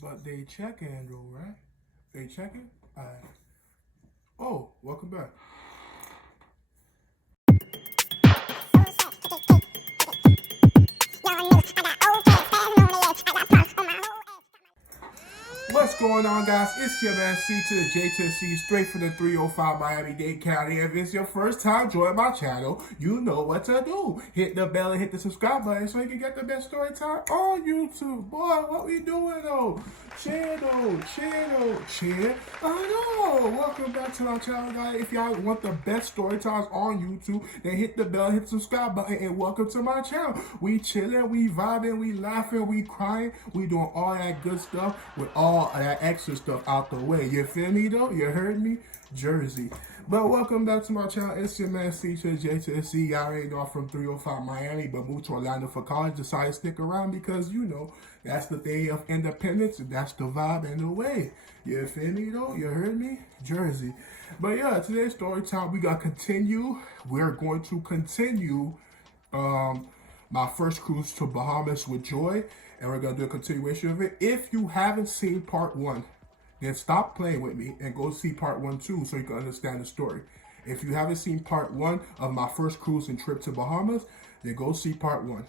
But they checking though, right? They checking? Alright. Oh, welcome back. What's going on, guys? It's your man C to the J to the C, straight from the 305 Miami-Dade County. If it's your first time joining my channel, you know what to do. Hit the bell and hit the subscribe button so you can get the best story time on YouTube. Boy, what we doing though? Cheer though, cheer though, cheer. I know. Welcome back to my channel, guys. If y'all want the best story times on YouTube, then hit the bell, hit the subscribe button, and welcome to my channel. We chilling, we vibing, we laughing, we crying, we doing all that good stuff with all of that extra stuff out the way. You feel me though? You heard me? Jersey. But welcome back to my channel. It's your man C.J.C. Y'all already know I'm from 305 Miami, but moved to Orlando for college. Decided to stick around because, you know, that's the day of independence and that's the vibe and the way. You feel me though? You heard me? Jersey. But yeah, today's story time, we got to continue. We're going to continue my first cruise to Bahamas with Joy, and we're gonna do a continuation of it. If you haven't seen part one, then stop playing with me and go see part one too, so you can understand the story. If you haven't seen part one of my first cruise and trip to Bahamas, then go see part one.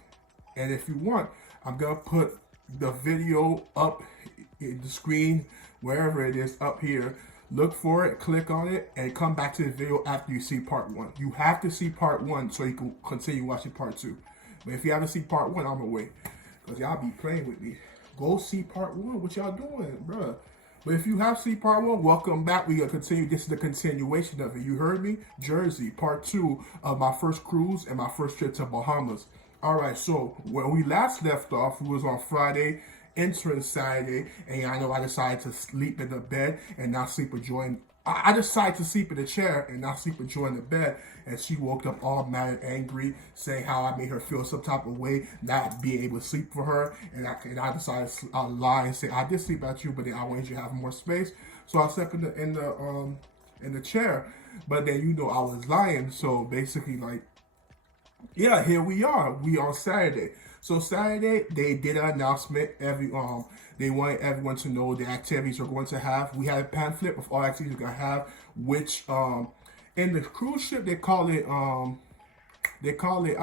And if you want, I'm gonna put the video up in the screen, wherever it is up here. Look for it, click on it, and come back to the video after you see part one. You have to see part one so you can continue watching part two. But if you haven't seen part one, I'm gonna wait. Because y'all be playing with me. Go see part one. What y'all doing, bruh? But if you have seen part one, welcome back. We gonna continue. This is the continuation of it. You heard me? Jersey, part two of my first cruise and my first trip to Bahamas. Alright, so when we last left off, we was on Friday, entering Saturday, and I know I decided to sleep in the bed and not sleep with Joy. I decided to sleep in the chair and not sleep with Joy in the bed, and she woke up all mad and angry, saying how I made her feel some type of way, not being able to sleep for her, and I decided to lie and say I did sleep at you, but then I wanted you to have more space, so I slept in the chair, but then you know I was lying, so basically like, yeah, here we are. We on Saturday. So Saturday they did an announcement. They wanted everyone to know the activities we're going to have. We had a pamphlet of all activities we're gonna have, which in the cruise ship they call it I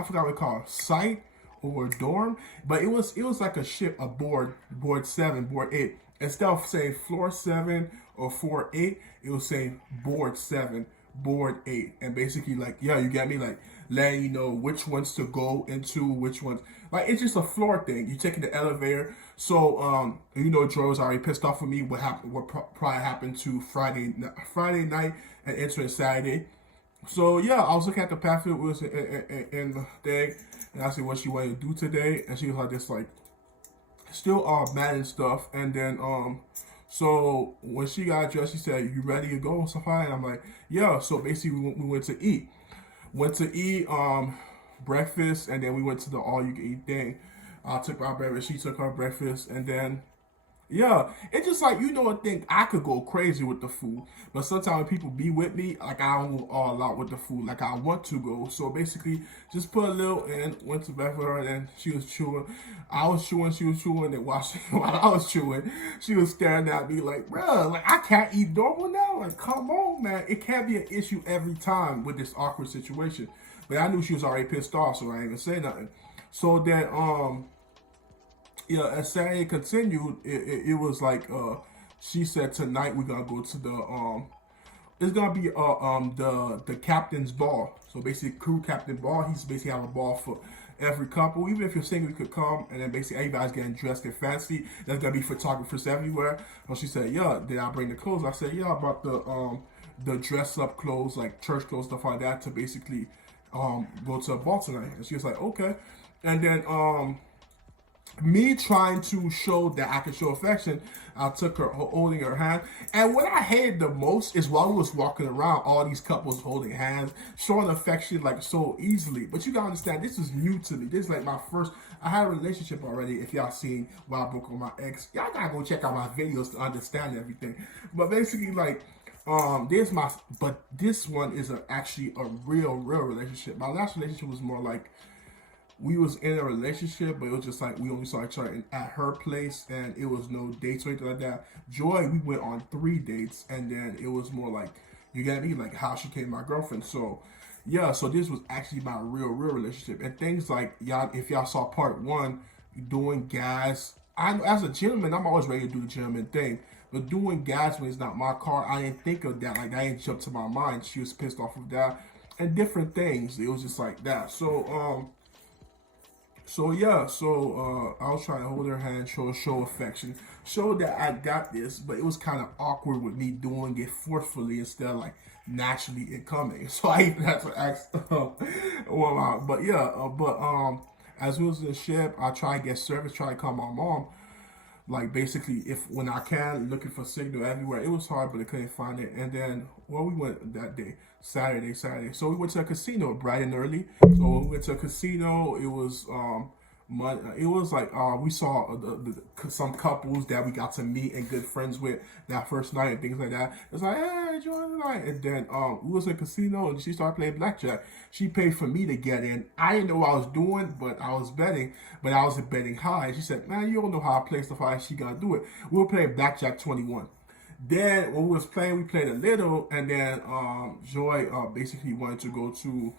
forgot what it called, site or dorm, but it was like a ship, a board 7, board 8. Instead of saying floor 7 or floor 8, it was saying board 7, board 8, and basically like, yeah, you get me, like letting you know which ones to go into, which ones, like it's just a floor thing. You taking the elevator, so you know Joe was already pissed off with me. What probably happened to Friday night and entering Saturday. So yeah, I was looking at the pamphlet was in the thing, and I said what she wanted to do today, and she was like just like still mad and stuff. And then so when she got dressed, she said, "You ready to go?" And stuff like that. And I'm like, "Yeah." So basically, we went to eat. Went to eat breakfast, and then we went to the all you can eat thing. I took my breakfast, she took her breakfast, and then yeah, it's just like, you know, I think I could go crazy with the food, but sometimes when people be with me, like I don't go all out with the food, like I want to go. So basically, just put a little in, went to bed for her, and then she was chewing. I was chewing, she was chewing, and while I was chewing, she was staring at me like, bruh, like I can't eat normal now. Like, come on, man. It can't be an issue every time with this awkward situation. But I knew she was already pissed off, so I ain't gonna say nothing. So then, yeah, as Saturday continued, it was like she said tonight we're gonna go to the it's gonna be the captain's ball. So basically crew captain ball. He's basically have a ball for every couple. Even if you're single, you could come, and then basically everybody's getting dressed and fancy. There's gonna be photographers everywhere. So she said, yeah, did I bring the clothes? I said, yeah, I brought the dress up clothes, like church clothes, stuff like that, to basically go to a ball tonight. And she was like, okay. And then me trying to show that I could show affection, I took her holding her hand. And what I hated the most is while we was walking around, all these couples holding hands, showing affection like so easily. But you gotta understand, this is new to me. This is like my first, I had a relationship already. If y'all seen why I broke with my ex, y'all gotta go check out my videos to understand everything. But basically like, but this one is actually a real relationship. My last relationship was more like, we was in a relationship, but it was just like we only saw each other at her place, and it was no dates or anything like that. Joy, we went on 3 dates, and then it was more like, you get me, like how she came my girlfriend. So yeah, so this was actually my real relationship, and things like y'all, if y'all saw part one, doing gas. I as a gentleman, I'm always ready to do the gentleman thing. But doing gas when it's not my car, I didn't think of that. Like, I didn't jump to my mind. She was pissed off of that, and different things. It was just like that. So yeah, I was trying to hold her hand, show affection, show that I got this, but it was kind of awkward with me doing it forcefully instead of like naturally it coming. So I even had to ask, but yeah, as we was in the ship, I try to get service, try to call my mom. Like basically, if when I can, looking for signal everywhere. It was hard, but I couldn't find it. And then, well, we went that day, Saturday. So we went to a casino bright and early. So when we went to a casino, it was it was like we saw some couples that we got to meet and good friends with that first night and things like that. It's like, hey, join the night. And then we was in a casino and she started playing blackjack. She paid for me to get in. I didn't know what I was doing, but I was betting. But I was betting high. She said, man, you don't know how I play stuff. How she gonna do it? We were playing blackjack 21. Then when we was playing, we played a little, and then Joy basically wanted to go to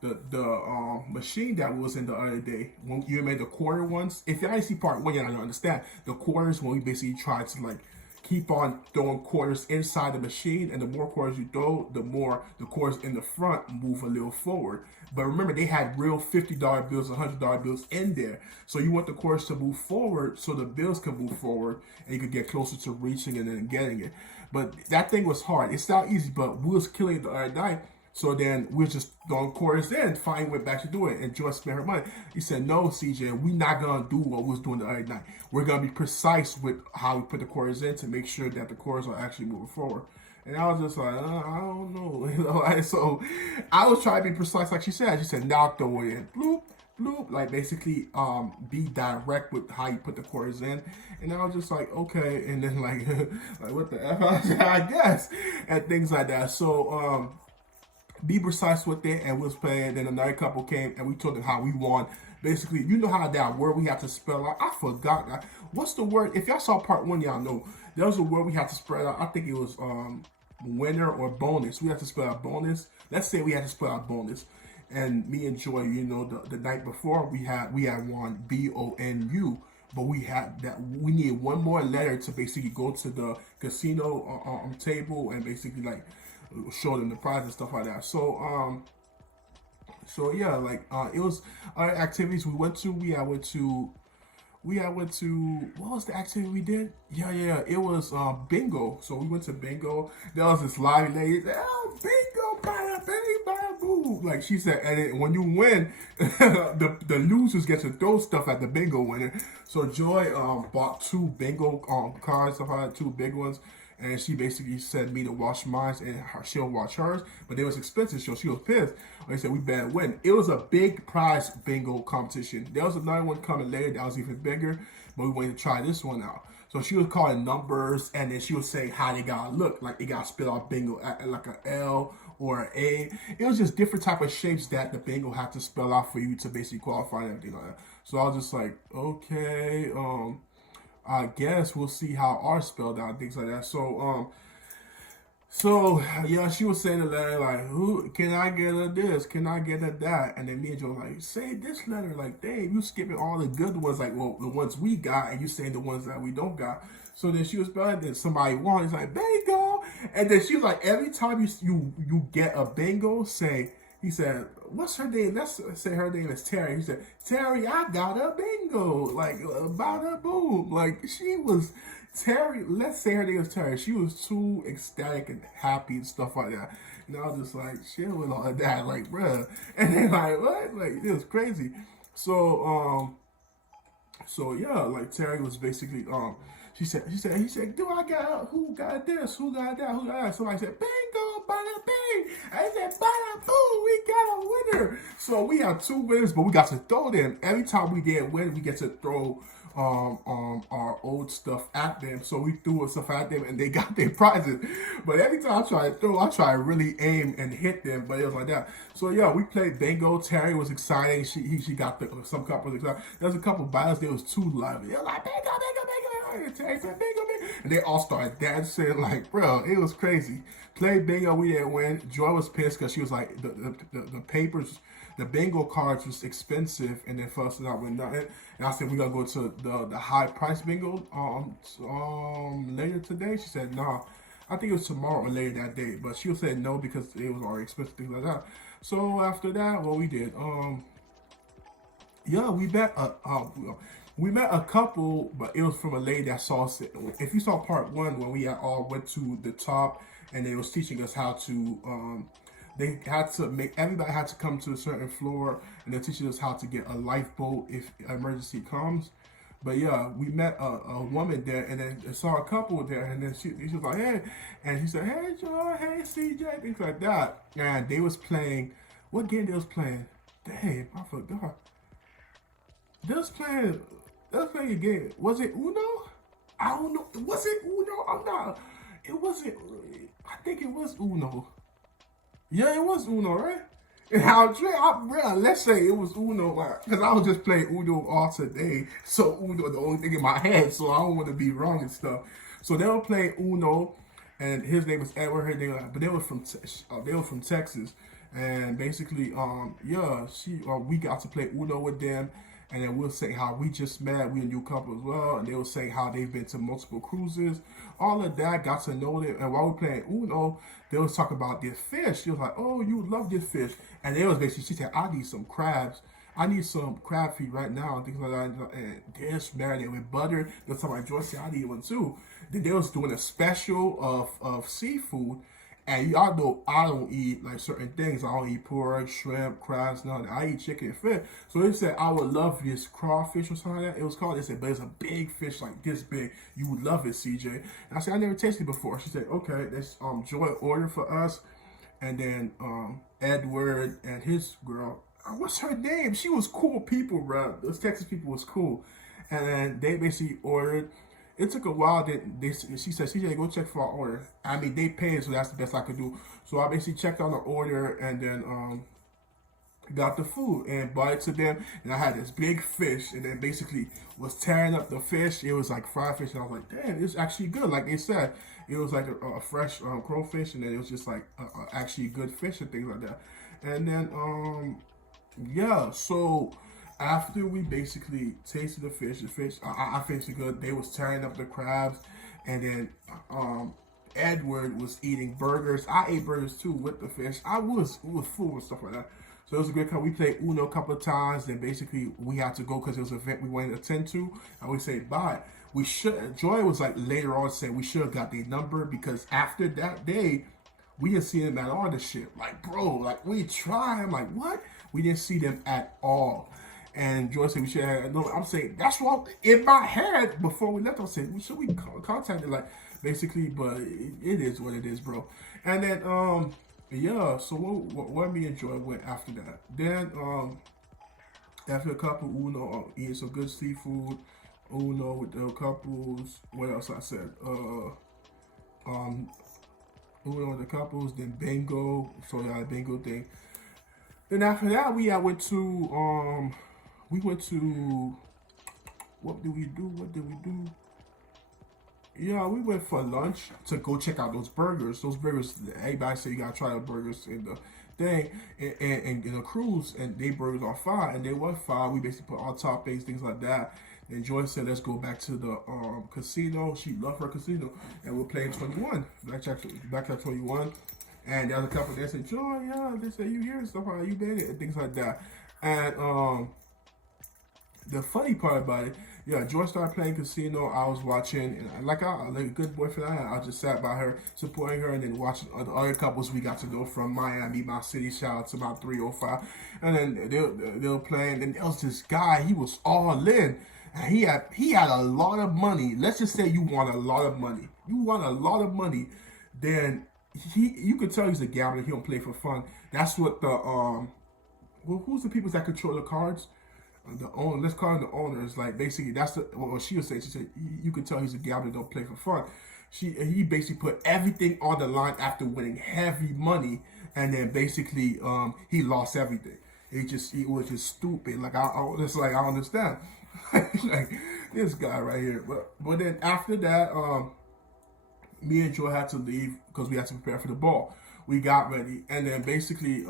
the machine that was in the other day when you made the quarter ones. If y'all see part one, y'all don't understand the quarters when we basically tried to like keep on throwing quarters inside the machine, and the more quarters you throw, the more the quarters in the front move a little forward. But remember, they had real $50 bills, $100 bills in there. So you want the quarters to move forward so the bills can move forward and you could get closer to reaching and then getting it. But that thing was hard. It's not easy, but we was killing it the other night. So then we just throwing quarters in. Finally went back to do it, and Joy spent her money. He said, no, CJ, we're not going to do what we was doing the other night. We're going to be precise with how we put the quarters in to make sure that the quarters are actually moving forward. And I was just like, I don't know. You know, like, so I was trying to be precise like she said. She said, now throw it in. Bloop, bloop. Like basically be direct with how you put the quarters in. And I was just like, okay. And then like, like what the F? I guess. And things like that. So be precise with it, and we was playing. Then another couple came, and we told them how we won. Basically, you know how that word we have to spell out. I forgot that. What's the word? If y'all saw part one, y'all know there was a word we had to spell out. I think it was winner or bonus. We had to spell out bonus. Let's say we had to spell out bonus. And me and Joy, you know, the night before we had won BONU. But we had that. We needed one more letter to basically go to the casino table and basically like show them the prize and stuff like that. So yeah, like it was other activities we went to. We went to what was the activity we did? Yeah. It was bingo. So we went to bingo. There was this lively lady. Oh, bingo, bada bing, bada boo. Like she said, and when you win, the losers get to throw stuff at the bingo winner. So Joy bought 2 bingo cards, stuff like that, 2 big ones. And she basically said me to wash mine and she'll wash hers. But it was expensive, so she was pissed. They said we better win. It was a big prize bingo competition. There was another one coming later that was even bigger, but we wanted to try this one out. So she was calling numbers, and then she would say how they gotta look. Like it got spelled out bingo like an L or an A. It was just different type of shapes that the bingo had to spell out for you to basically qualify and everything like that. So I was just like, okay, I guess we'll see how ours spelled out, things like that. So yeah, she was saying the letter like, "Who can I get a this? Can I get a that?" And then me and Joe like, "Say this letter." Like, dang, you skipping all the good ones, like, well, the ones we got, and you saying the ones that we don't got. So then she was spelling. Then somebody won. It's like bingo, and then she was like, every time you get a bingo, say. He said, what's her name? Let's say her name is Terry. He said, Terry, I got a bingo. Like, bada boom. Like, she was, Terry, let's say her name is Terry. She was too ecstatic and happy and stuff like that. And I was just like, chill with all of that. Like, bruh. And then like, what? Like, it was crazy. So yeah, like Terry was basically, he said, do I got, who got this? Who got that? Who got that? Somebody said, bingo, bada bing. I said, bada boom, we got a winner. So we have 2 winners, but we got to throw them. Every time we did win, we get to throw our old stuff at them. So we threw stuff at them and they got their prizes. But every time I try to throw, I try to really aim and hit them, but it was like that. So yeah, we played bingo. Terry was excited. She got some couple was excited. There was a couple battles. There was too lively. They were like bingo, bingo, bingo. And Terry said bingo, bingo, and they all started dancing. Like, bro, it was crazy. Played bingo, we didn't win. Joy was pissed because she was like the papers. The bingo cards was expensive, and then for us to not win nothing. And I said we're gonna go to the high price bingo later today. She said no. Nah. I think it was tomorrow or later that day, but she said no because it was already expensive, things like that. So after that, what we did, yeah, we met a couple, but it was from a lady that saw us. If you saw part one, when we all went to the top, and they was teaching us how to they had to make everybody had to come to a certain floor, and they're teaching us how to get a lifeboat if emergency comes. But yeah, we met a woman there, and then saw a couple there, and then she was like, hey, and she said, hey Joy, hey CJ, things like that. And they was playing, what game they was playing? Damn, I forgot. They was playing a game. Was it Uno? I don't know. Was it Uno? I'm not. It wasn't. I think it was Uno. Yeah, it was Uno, right? And let's say it was Uno, because I was just playing Uno all today. So Uno, the only thing in my head, so I don't want to be wrong and stuff. So they were playing Uno, and his name was Edward. Her name, but they were from Texas, and basically, yeah, we got to play Uno with them. And then we'll say how we just met, we a new couple as well, and they will say how they've been to multiple cruises. All of that, got to know them. And while we playing Uno, they was talking about their fish. She was like, oh, you love this fish. And they was basically, she said, I need some crabs. I need some crab feet right now, and things like that. And they're marinated with butter. They was talking about Joyce said, I need one too. Then they was doing a special of seafood. And y'all know I don't eat like certain things. I don't eat pork, shrimp, crabs, none. I eat chicken and fish. So they said I would love this crawfish or something like that. It was called. They said, but it's a big fish like this big. You would love it, CJ. And I said I never tasted it before. She said, okay, that's Joy ordered for us, and then Edward and his girl. What's her name? She was cool people, bro. Those Texas people was cool, and then they basically ordered. It took a while. She said, CJ, go check for our order. I mean, they paid, so that's the best I could do. So I basically checked on the order, and then got the food and brought it to them. And I had this big fish, and then basically was tearing up the fish. It was like fried fish, and I was like, damn, it's actually good. Like they said, it was like a fresh crowfish, and then it was just like actually good fish and things like that. And then yeah, so after we basically tasted the fish, I tasted good. They was tearing up the crabs, and then Edward was eating burgers. I ate burgers too with the fish. We was full and stuff like that. So it was a great time. We played Uno a couple of times. Then basically we had to go because it was an event we wanted to attend to, and we said bye. We should. Joy was like later on saying we should have got their number because after that day, we didn't see them at all. The shit, like bro, like we tried. I'm like, what? We didn't see them at all. And Joy said we should have. No, I'm saying that's wrong in my head. Before we left, I said, should we contact it? Like basically, but it is what it is, bro. And then yeah. So what me and Joy went after that. Then after a couple Uno, eating some good seafood. Uno with the couples. What else I said? Uno with the couples. Then bingo. So yeah, bingo thing. Then after that, we went to what did we do? Yeah, we went for lunch to go check out those burgers. Those burgers, everybody say you gotta try the burgers in the thing and in a cruise, and they burgers are fire, and they were fire. We basically put all toppings, things like that. And Joy said, let's go back to the casino. She loved her casino, and we're playing 21. Back at 21. And the other couple they said, Joy, yeah, they said you here and stuff, how you been, and things like that. And the funny part about it, yeah, Joy started playing casino. I was watching, and like a good boyfriend I just sat by her, supporting her, and then watching the other couples we got to know from Miami, my city. Shout out to my 305. And then they were playing, and there was this guy. He was all in, and he had a lot of money. Let's just say you want a lot of money. You want a lot of money, then you could tell he's a gambler. He don't play for fun. That's what the who's the people that control the cards? the owner, let's call him the owner, is like basically that's what she was saying. She said you could tell he's a gambler, don't play for fun. He basically put everything on the line after winning heavy money, and then basically he lost everything. It was just stupid. Like it's like I understand, like this guy right here. But then after that, me and Joy had to leave because we had to prepare for the ball. We got ready, and then basically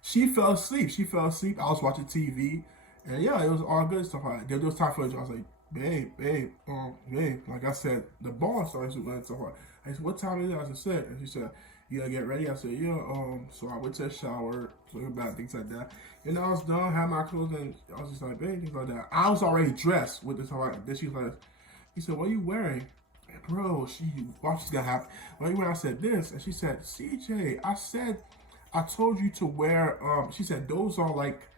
she fell asleep. She fell asleep. I was watching TV, and yeah, it was all good stuff. Like there was time for it. I was like, babe. Like I said, the ball started to run so hard. I said, what time is it? I said, and she said, you gotta get ready. I said, yeah. So I went to the shower, talking about things like that. And I was done, had my clothes, and I was just like, babe, things like that. I was already dressed with this. Then she was like, he said, what are you wearing? Bro, she's gonna have. What are you wearing? I said this, and she said, CJ, I told you to wear. She said those are like.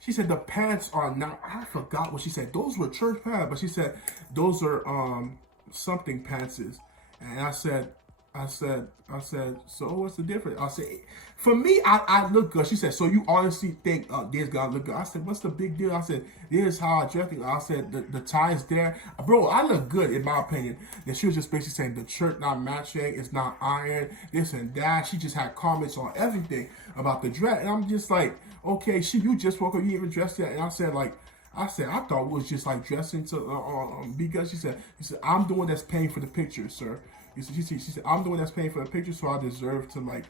She said the pants are not. I forgot what she said. Those were church pants, but she said those are something pantses. And I said. So what's the difference? I said, for me, I look good. She said, so you honestly think this guy look good? I said, what's the big deal? I said, this is how I dress. I said the tie is there, bro. I look good in my opinion. And she was just basically saying the shirt not matching, it's not iron, this and that. She just had comments on everything about the dress, and I'm just like, okay, you just woke up, you even dressed yet? And I said I thought it was just like dressing to because she said I'm the one that's paying for the picture, sir. She said I'm the one that's paying for the picture, so I deserve to like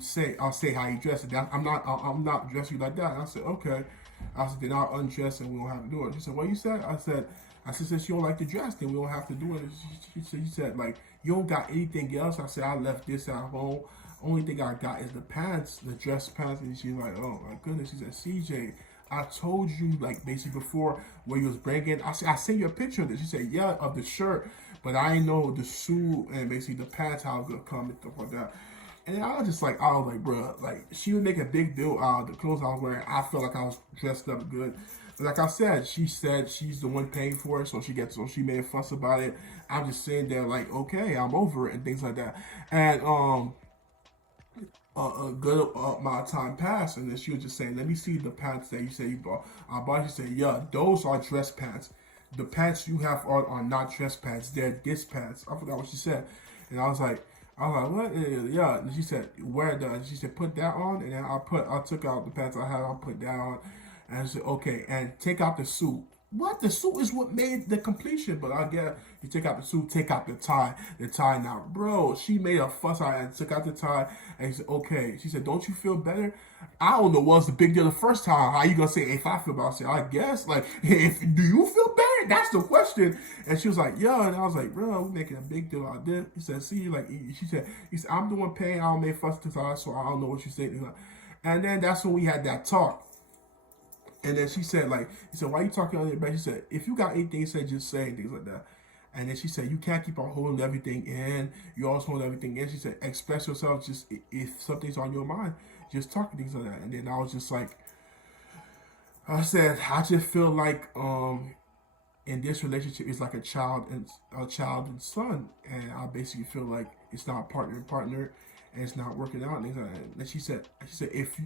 say how you dress it. I'm not dressing like that. And I said okay. I said then I'll undress and we don't have to do it. She said what you said? I said since you don't like to dress, then we don't have to do it. She said like you don't got anything else. I said I left this at home. Only thing I got is the pants, the dress pants. And she's like, oh my goodness. She said, CJ, I told you like basically before when you was bringing. I said I sent you a picture of this. She said yeah, of the shirt, but I didn't know the suit and basically the pants how it was gonna come and stuff like that. And I was like, bro, like she would make a big deal out of the clothes I was wearing. I felt like I was dressed up good. But like I said, she said she's the one paying for it, so she made a fuss about it. I'm just sitting there like, okay, I'm over it and things like that. And a good amount of time passed, and then she was just saying, let me see the pants that you say you bought. I bought. She said, yeah, those are dress pants. The pants you have on are not dress pants. They're this pants. I forgot what she said. And I was like, what? Yeah. And she said, wear that. She said, put that on. And then I took out the pants I had. I put that on. And I said, okay. And take out the suit. What? The suit is what made the completion. But I guess you take out the suit, take out the tie. The tie now. Bro, she made a fuss out and took out the tie. And he said, okay. She said, don't you feel better? I don't know what's the big deal the first time. How you gonna say if I feel better? I said, I guess. Like, do you feel better? That's the question. And she was like, yeah. And I was like, bro, we're making a big deal out of this. He said, see, like, he said, I'm the one paying. I don't make fuss to tie, so I don't know what you say. And then that's when we had that talk. And then she said, like, he said, why are you talking on your back? She said, if you got anything to say, just say things like that. And then she said, you can't keep on holding everything in. You always hold everything in. She said, express yourself. Just if something's on your mind, just talk things like that. And then I was just like, I said, I just feel like in this relationship it's like a child and son. And I basically feel like it's not partner and partner, and it's not working out. And she said, if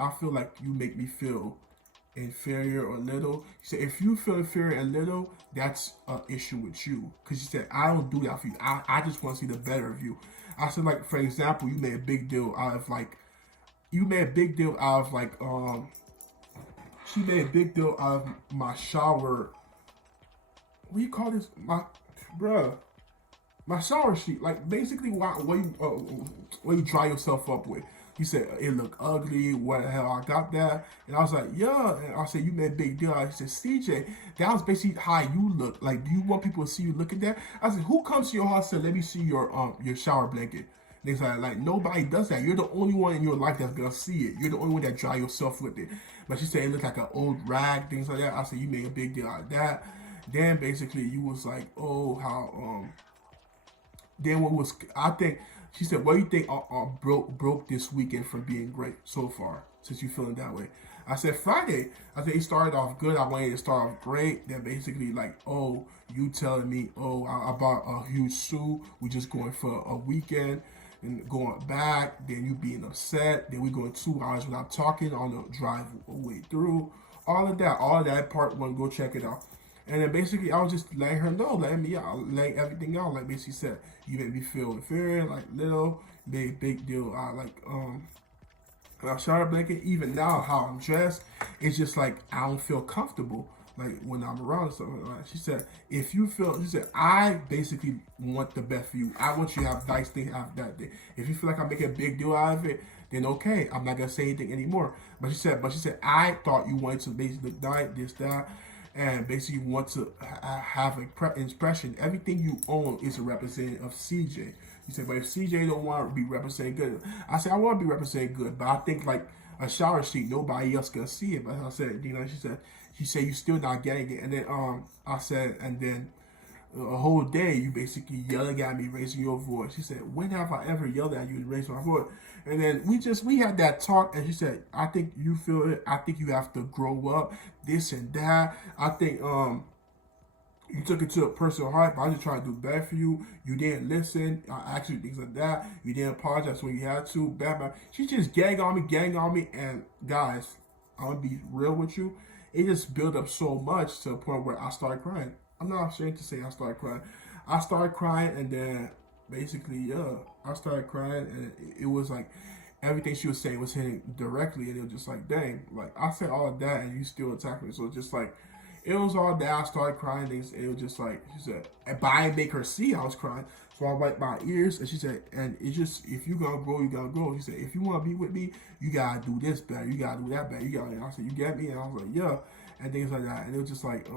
I feel like you make me feel inferior or little. She said, if you feel inferior and little, that's an issue with you. Because she said, I don't do that for you. I just want to see the better of you. I said, like, for example, you made a big deal out of she made a big deal out of my shower. What do you call this? My shower sheet. Like, basically, what you dry yourself up with. He said, it looked ugly. What the hell? I got that. And I was like, yeah. And I said, you made a big deal. I said, CJ, that was basically how you look. Like, do you want people to see you looking there? I said, who comes to your house and said, let me see your shower blanket? They said, like, nobody does that. You're the only one in your life that's going to see it. You're the only one that dry yourself with it. But she said, it looked like an old rag, things like that. I said, you made a big deal out of that. Then, basically, you was like, oh, how, then what was, I think, she said, what do you think broke this weekend from being great so far, since you feeling that way? I said, Friday. I said, he started off good. I wanted to start off great. Then basically like, oh, you telling me, oh, I bought a huge suit. We just going for a weekend. and going back, then you being upset, then we going 2 hours without talking on the drive way through. All of that part one, go check it out. And then basically I was just letting her know, letting me out, letting everything out. Like basically said, you made me feel inferior, like little, big deal. Shower blanket, even now how I'm dressed, it's just like I don't feel comfortable like when I'm around something like that. She said, if you feel, she said, I basically want the best for you. I want you to have nice things have that day. If you feel like I'm making a big deal out of it, then okay, I'm not gonna say anything anymore. But she said, I thought you wanted to basically diet this, that, and basically want to have an impression. Everything you own is a representative of CJ. He said, but if CJ don't want to be represented good, I said, I want to be represented good, but I think like a shower sheet, nobody else gonna see it. But I said, she said, you still not getting it. And then I said, and then a whole day you basically yelling at me, raising your voice. She said, when have I ever yelled at you and raised my voice? And then we had that talk, and she said, I think you feel it. I think you have to grow up, this and that. I think you took it to a personal heart, but I just trying to do better for you. You didn't listen. Actually, things like that. You didn't apologize when you had to. Bad. She just gang on me. And guys, I'm going to be real with you. It just built up so much to the point where I started crying. I'm not ashamed to say I started crying. I started crying, and then basically, I started crying, and it was like everything she was saying was hitting directly, and it was just like, dang, like I said all of that, and you still attack me. So just like, it was all that. I started crying. Things. It was just like she said, but I didn't make her see I was crying. So I wiped my ears, and she said, and it's just if you gonna grow, you gotta grow. She said, if you wanna be with me, you gotta do this better. You gotta do that better. You gotta. And I said, you get me? And I was like, yeah, and things like that. And it was just like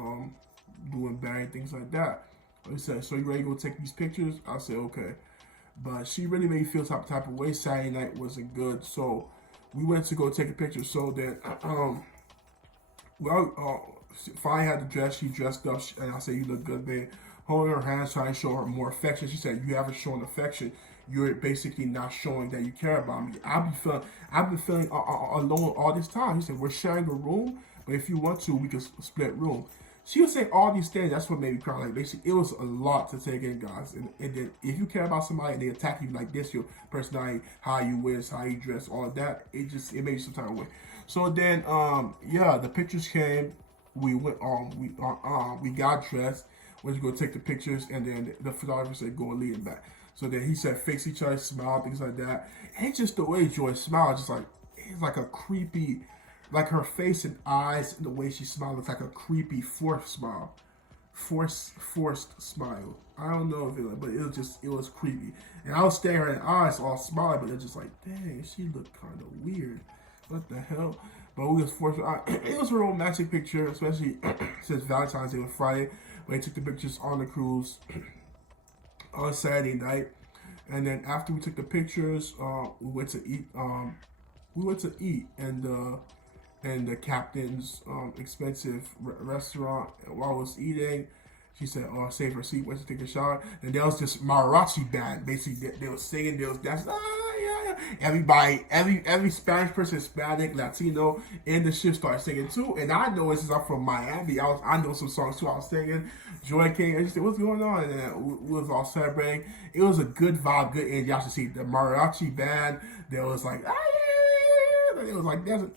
doing better and things like that. She said, so you ready to go take these pictures? I said, okay. But she really made me feel type of way. Saturday night wasn't good, so we went to go take a picture. So then, finally had the dress. She dressed up, and I said, "You look good, babe." Holding her hands, trying to show her more affection. She said, "You haven't shown affection. You're basically not showing that you care about me. I've been feeling alone all this time." He said, "We're sharing a room, but if you want to, we can split room." She was saying all these things. That's what made me cry. Like basically, it was a lot to take in, guys. And then if you care about somebody and they attack you like this, your personality, how you wear, how you dress, all of that, it made you some type of way. So then, the pictures came. We went we got dressed, went to go take the pictures, and then the photographer said, go and lead him back. So then he said, face each other, smile, things like that. And just the way Joy smiled, just like, it's like a creepy, like her face and eyes, and the way she smiled, looks like a creepy forced smile. Forced smile. I don't know if but it was creepy. And I was staring at her eyes all smiling, but it's just like, dang, she looked kind of weird. What the hell? But we was forced. It was a romantic picture, especially since Valentine's Day was Friday. When they took the pictures on the cruise on Saturday night, and then after we took the pictures, we went to eat. In the captain's expensive restaurant. And while I was eating, she said, "Oh, save her seat." Went to take a shower, and there was this mariachi band. Basically, they were singing, they was dancing. Everybody, every Spanish person, Hispanic, Latino in the ship started singing too. And I know since I'm from Miami, I know some songs too. I was singing. Joy came and she said, "What's going on?" And then we was all celebrating. It was a good vibe, good energy. Y'all should see the mariachi band. There was like, it was like there's a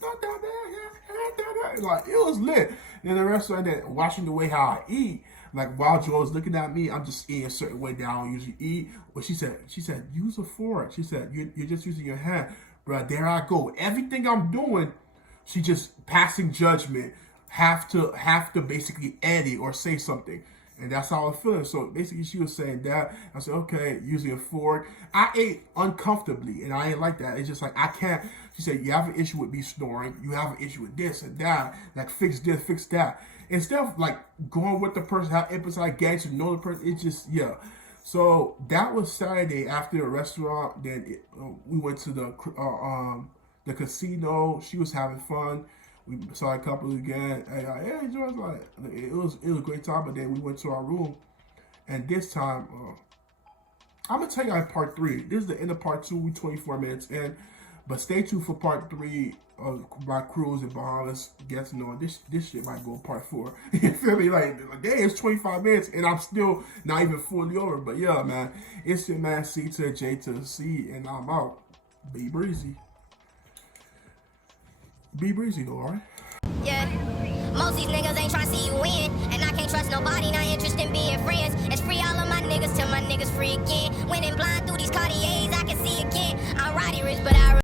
like it was lit. In the restaurant, that watching the way how I eat. Like while Joel's looking at me, I'm just eating a certain way that I don't usually eat. But she said, use a fork. She said, you're just using your hand. Bro, there I go. Everything I'm doing, she just passing judgment. Have to basically edit or say something. And that's how I'm feeling. So basically she was saying that. I said, okay, using a fork. I ate uncomfortably and I ain't like that. It's just like I can't. She said, you have an issue with me snoring. You have an issue with this and that. Like fix this, fix that. Instead of like going with the person, have empathy, getting to know the person, it's just, yeah. So that was Saturday after the restaurant. Then we went to the casino. She was having fun. We saw a couple again. And it was a great time. But then we went to our room, and this time I'm gonna tell you in part 3. This is the end of part 2. We 24 minutes in, but stay tuned for part 3. my cruise in Bahamas. Guess this shit might go part 4. You feel me? Like damn, it's 25 minutes and I'm still not even fully over. But yeah, man, it's your man C to J to C, and I'm out. Be breezy. Be breezy though, alright? Yeah. Most these niggas ain't tryna see you win, and I can't trust nobody, not interested in being friends. It's free all of my niggas till my niggas free again. Winning blind through these Cartiers.